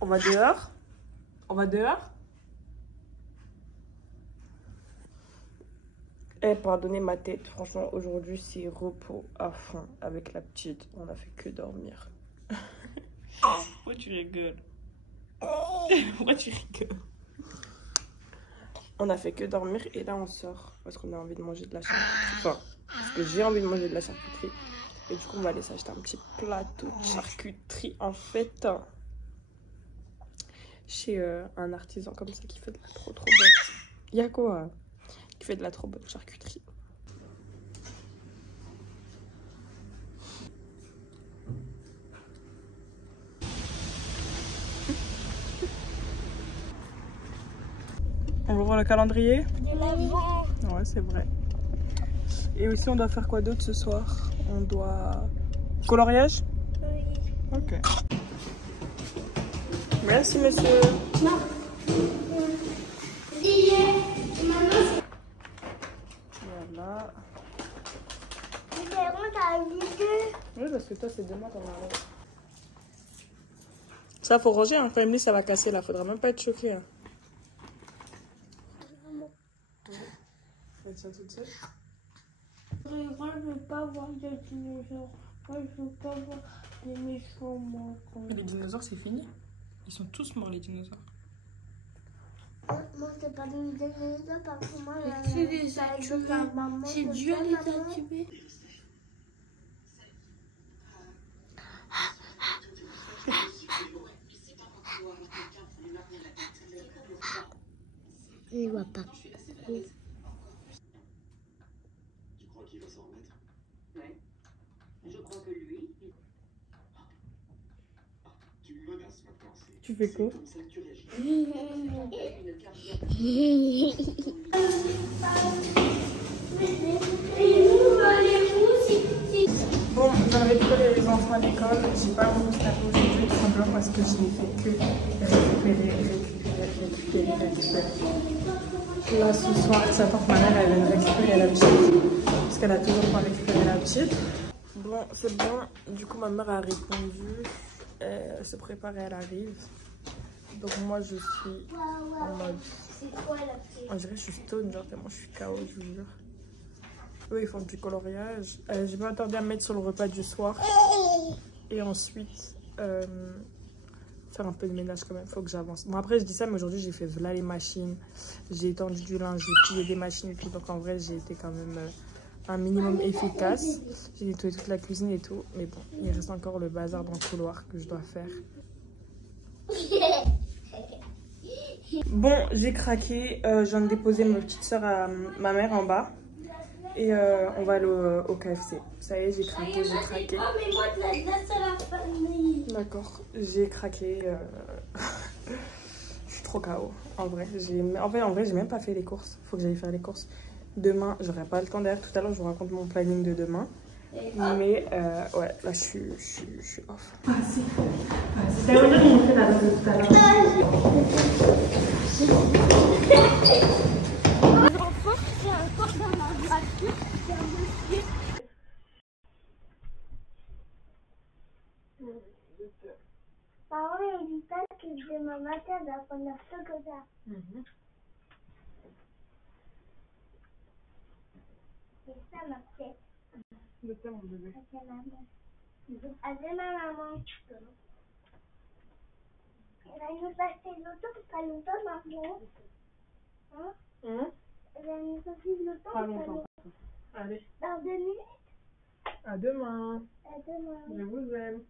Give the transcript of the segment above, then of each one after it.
On va dehors. On va dehors. Eh, pardonnez ma tête. Franchement, aujourd'hui, c'est repos à fond avec la petite. On a fait que dormir. Pourquoi tu rigoles? Pourquoi tu rigoles? On a fait que dormir et là, on sort parce qu'on a envie de manger de la charcuterie. Enfin, parce que j'ai envie de manger de la charcuterie. Et du coup, on va aller s'acheter un petit plateau de charcuterie en fait. Chez un artisan comme ça qui fait de la trop bonne. Il y a quoi? Qui fait de la trop bonne charcuterie. On va voir le calendrier? Ouais, c'est vrai. Et aussi, on doit faire quoi d'autre ce soir? On doit... Coloriage? Oui. Ok. Merci, monsieur. Non. Voilà. Oui, parce que toi, c'est demain t'en as. Ça, faut ranger, hein. Quand il me dit ça va casser, là. Faudra même pas être choqué. Hein. Faites ça toute seule. Moi, je veux pas voir des dinosaures. Moi, je veux pas voir des méchants manquants. Les dinosaures, c'est fini. Ils sont tous morts, les dinosaures. Moi, c'est pas des dinosaures parce que moi, c'est des êtres humains. C'est Dieu les a tués. Il voit pas. Tu crois qu'il va s'en remettre? Ouais. Je crois que lui... Tu me menaces maintenant. Tu fais quoi? Comme ça que tu réagis. Bon, j'ai récupéré les enfants à l'école. J'ai pas voulu taper aujourd'hui, tout simplement parce que je n'ai fait que récupérer. Là, ce soir, ça porte ma mère, elle vient de récupérer la petite. Parce qu'elle a toujours pas récupéré la petite. Bon, c'est bon. Du coup, ma mère a répondu. Elle se prépare et elle arrive. Donc moi, je suis en mode... C'est quoi la petite? On dirait que je suis stone, genre tellement je suis KO, je vous jure. Eux, ils font du coloriage. Je vais m'attarder à me mettre sur le repas du soir. Et ensuite, faire un peu de ménage quand même. Il faut que j'avance. Bon, après, je dis ça, mais aujourd'hui, j'ai fait voilà les machines. J'ai étendu du linge, j'ai plié des machines et tout. Donc, en vrai, j'ai été quand même un minimum efficace. J'ai nettoyé toute la cuisine et tout. Mais bon, il reste encore le bazar dans le couloir que je dois faire. Bon, j'ai craqué. Je viens de déposer ma petite soeur à ma mère en bas. Et on va aller au KFC. Ça y est, j'ai craqué, j'ai craqué. Oh, mais moi, de la glace à la famille. D'accord, j'ai craqué. Je suis trop KO. En vrai, j'ai même pas fait les courses. Faut que j'aille faire les courses. Demain, j'aurai pas le temps d'ailleurs. Tout à l'heure, je vous raconte mon planning de demain. Mais ouais, là, je suis off. Vas-y. D'ailleurs, on va montrer la date de tout à l'heure. C'est un corps dans ma voiture. C'est un monsieur. Parents, on dit pas que demain matin, on va prendre un chocolat. C'est ça ma tête. Le thème, mon bébé. Adieu, maman. Adieu, ma maman. Elle va nous passer l'auto pour pas longtemps, maman. Hein? Elle va nous passer l'auto Pas longtemps. Allez. Dans 2 minutes. À demain. À demain. Je vous aime.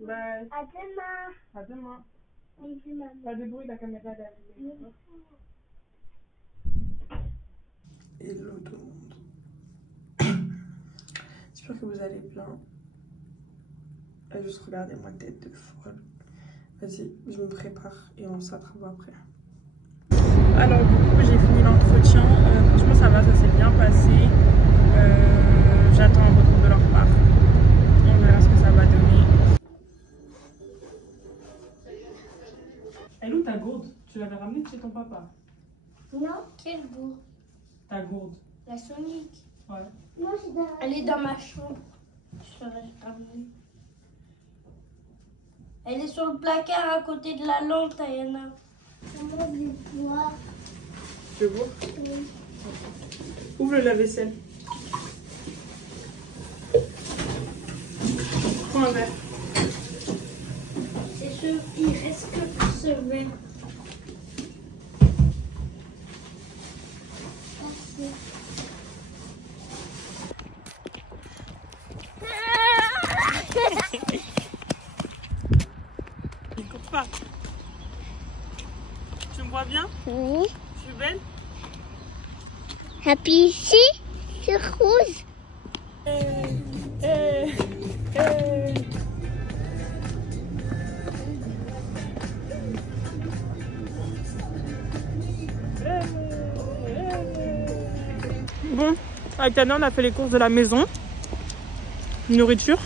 Bye. À demain. À demain. Bisous, maman. Pas de bruit, la caméra est arrivée. Hello tout le monde. J'espère que vous allez bien. Juste regardez ma tête de folle. Vas-y, je me prépare et on s'attrape après. Alors du coup, j'ai fini l'entretien. Franchement, ça va, ça s'est bien passé. J'attends un retour de leur part. On verra ce que ça va donner. Elle est où ta gourde? Tu l'avais ramenée de chez ton papa? Non, quelle gourde? Ta gourde? La Sonic. Ouais. Non, elle est dans ma chambre. Je serais ramenée. Elle est sur le placard à côté de la lampe, Tayana. Comment je vais voir? Tu veux voir? Oui. Ouvre le lave-vaisselle. Prends un verre. C'est sûr, il reste que ce verre. Merci. Il court pas. Tu me vois bien? Oui. Je suis belle? Happy ici, c'est rouge. Bon, avec Tana, on a fait les courses de la maison. Nourriture.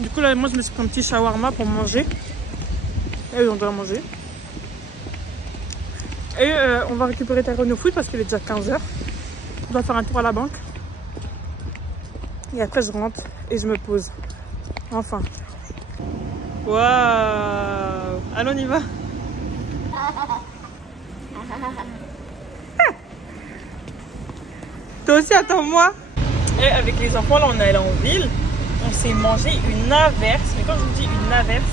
Du coup, là, moi, je me suis pris un petit shawarma pour manger. Et on doit manger. Et on va récupérer Tyrone au foot parce qu'il est déjà 15h. On va faire un tour à la banque. Et après, je rentre et je me pose. Enfin. Waouh! Allons, on y va. Toi aussi, attends-moi. Et avec les enfants, là, on est allé en ville. On s'est mangé une averse. Mais quand je vous dis une averse,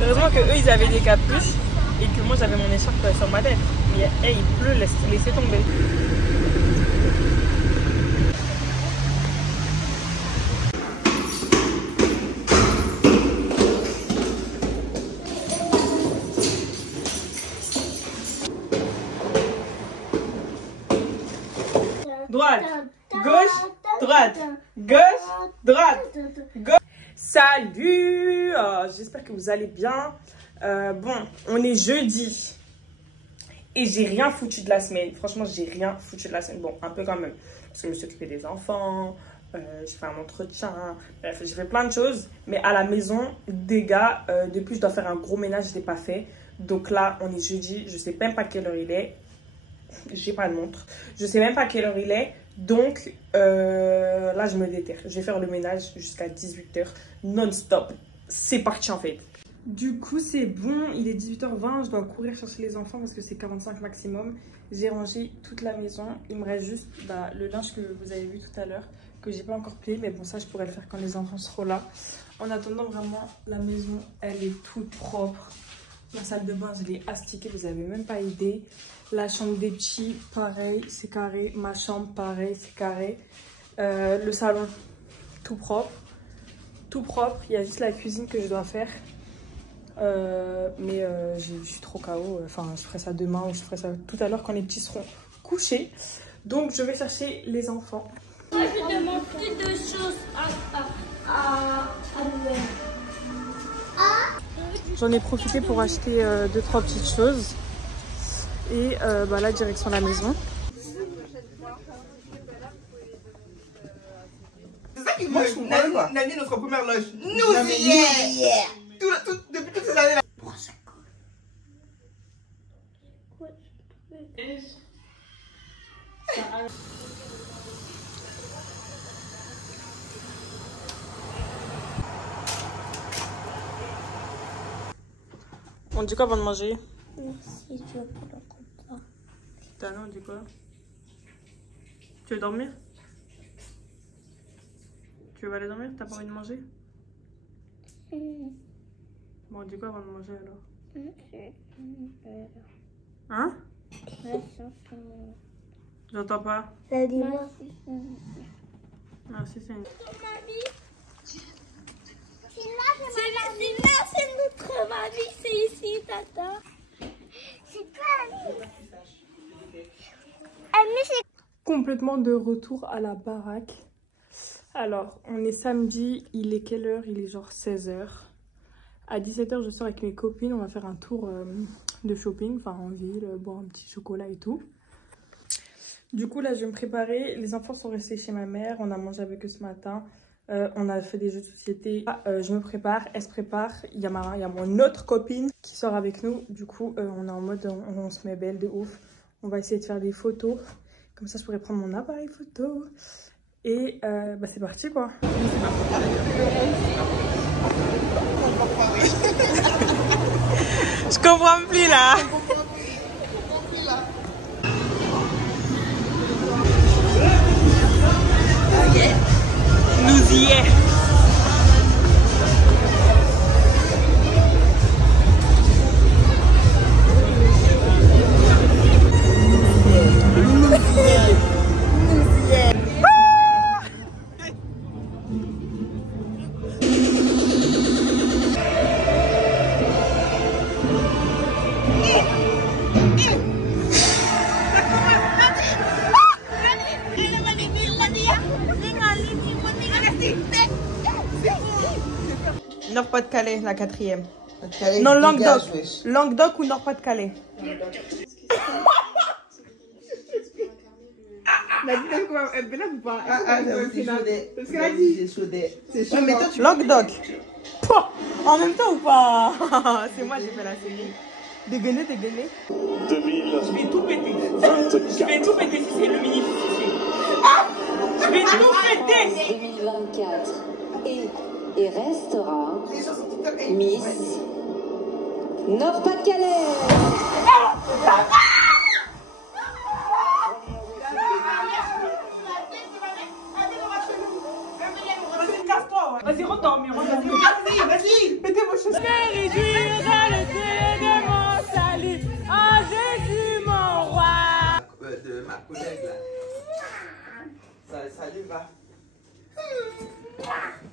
heureusement que eux, ils avaient des capuches et que moi, j'avais mon écharpe sur ma tête. Mais hey, il pleut, laissez tomber. Droite, gauche, droite, gauche, droite, gauche. Salut, j'espère que vous allez bien. Bon, on est jeudi et j'ai rien foutu de la semaine. Franchement, j'ai rien foutu de la semaine. Bon, un peu quand même, parce que je me suis occupée des enfants, j'ai fait un entretien, bref, j'ai fait plein de choses. Mais à la maison, des gars, depuis je dois faire un gros ménage, je ne l'ai pas fait. Donc là, on est jeudi, je ne sais même pas quelle heure il est. J'ai pas de montre. Je sais même pas quelle heure il est. Donc là, je me déterre. Je vais faire le ménage jusqu'à 18h non-stop. C'est parti en fait. Du coup, c'est bon. Il est 18h20. Je dois courir chercher les enfants parce que c'est 45 maximum. J'ai rangé toute la maison. Il me reste juste le linge que vous avez vu tout à l'heure, que j'ai pas encore plié. Mais bon, ça, je pourrais le faire quand les enfants seront là. En attendant, vraiment, la maison, elle est toute propre. La salle de bain, je l'ai astiquée, vous n'avez même pas idée. La chambre des petits, pareil, c'est carré. Ma chambre, pareil, c'est carré. Le salon, tout propre. Tout propre. Il y a juste la cuisine que je dois faire. Mais je suis trop KO. Enfin, je ferai ça demain ou je ferai ça tout à l'heure quand les petits seront couchés. Donc, je vais chercher les enfants. Moi, je demande plus de choses à Noël. J'en ai profité pour acheter 2-3 petites choses. Et là, direction la maison. C'est ça qui veut. Nani, notre première loge. Nous hier. Depuis toutes ces années-là. On dit quoi avant de manger? Merci, je veux pour le repas. Tana, on dit quoi? Tu veux dormir? Tu veux aller dormir? T'as pas envie de manger? Bon, on dit quoi avant de manger alors? Hein? J'entends pas. Merci, Merci, c'est une... c'est notre mamie, c'est ici, tata. C'est toi, Amie. Complètement de retour à la baraque. Alors, on est samedi, il est quelle heure? Il est genre 16h. À 17h, je sors avec mes copines, on va faire un tour de shopping, enfin en ville, boire un petit chocolat et tout. Du coup, là, je vais me préparer. Les enfants sont restés chez ma mère, on a mangé avec eux ce matin. On a fait des jeux de société. Je me prépare, elle se prépare. Il y a mon autre copine qui sort avec nous. Du coup, on est en mode, on se met belle de ouf. On va essayer de faire des photos. Comme ça, je pourrais prendre mon appareil photo. Et bah c'est parti quoi. Je comprends plus là. Nous y est. Nord-Pas-de-Calais, la 4e. Non, Languedoc. Languedoc ou Nord-Pas-de-Calais? Languedoc. En même temps ou pas? C'est moi j'ai fait la série. Dégainer. 2024. Je vais tout péter. Je vais tout péter si c'est le mini. Je vais tout péter. 2024 et restera Miss Nord-Pas-de-Calais. Vas-y, redormir. Vas-y. Mettez vos choses. Me réduire dans le télé de mon salut. Oh Jésus, mon roi. De ma collègue là. Ça lui va.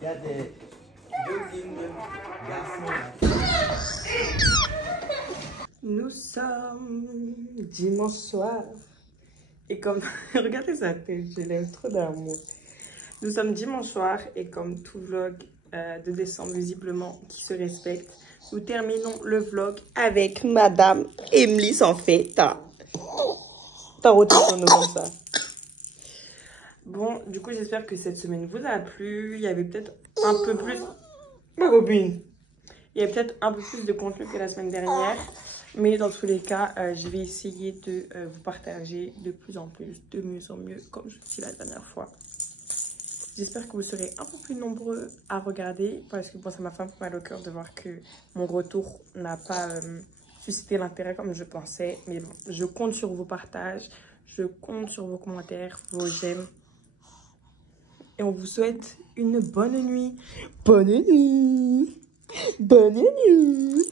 Il y a des garçons là. Nous sommes dimanche soir. Et comme... Regardez sa tête, je l'aime trop d'amour. Nous sommes dimanche soir et comme tout vlog de décembre visiblement qui se respecte, nous terminons le vlog avec Madame Emily s'en fait. T'as retourné comme ça. Bon, du coup j'espère que cette semaine vous a plu. Il y avait peut-être un peu plus... Ma copine. Il y avait peut-être un peu plus de contenu que la semaine dernière. Mais dans tous les cas, je vais essayer de vous partager de plus en plus, de mieux en mieux, comme je dis la dernière fois. J'espère que vous serez un peu plus nombreux à regarder parce que bon, ça m'a fait un peu mal au cœur de voir que mon retour n'a pas suscité l'intérêt comme je pensais. Mais bon, je compte sur vos partages, je compte sur vos commentaires, vos j'aime. Et on vous souhaite une bonne nuit. Bonne nuit. Bonne nuit.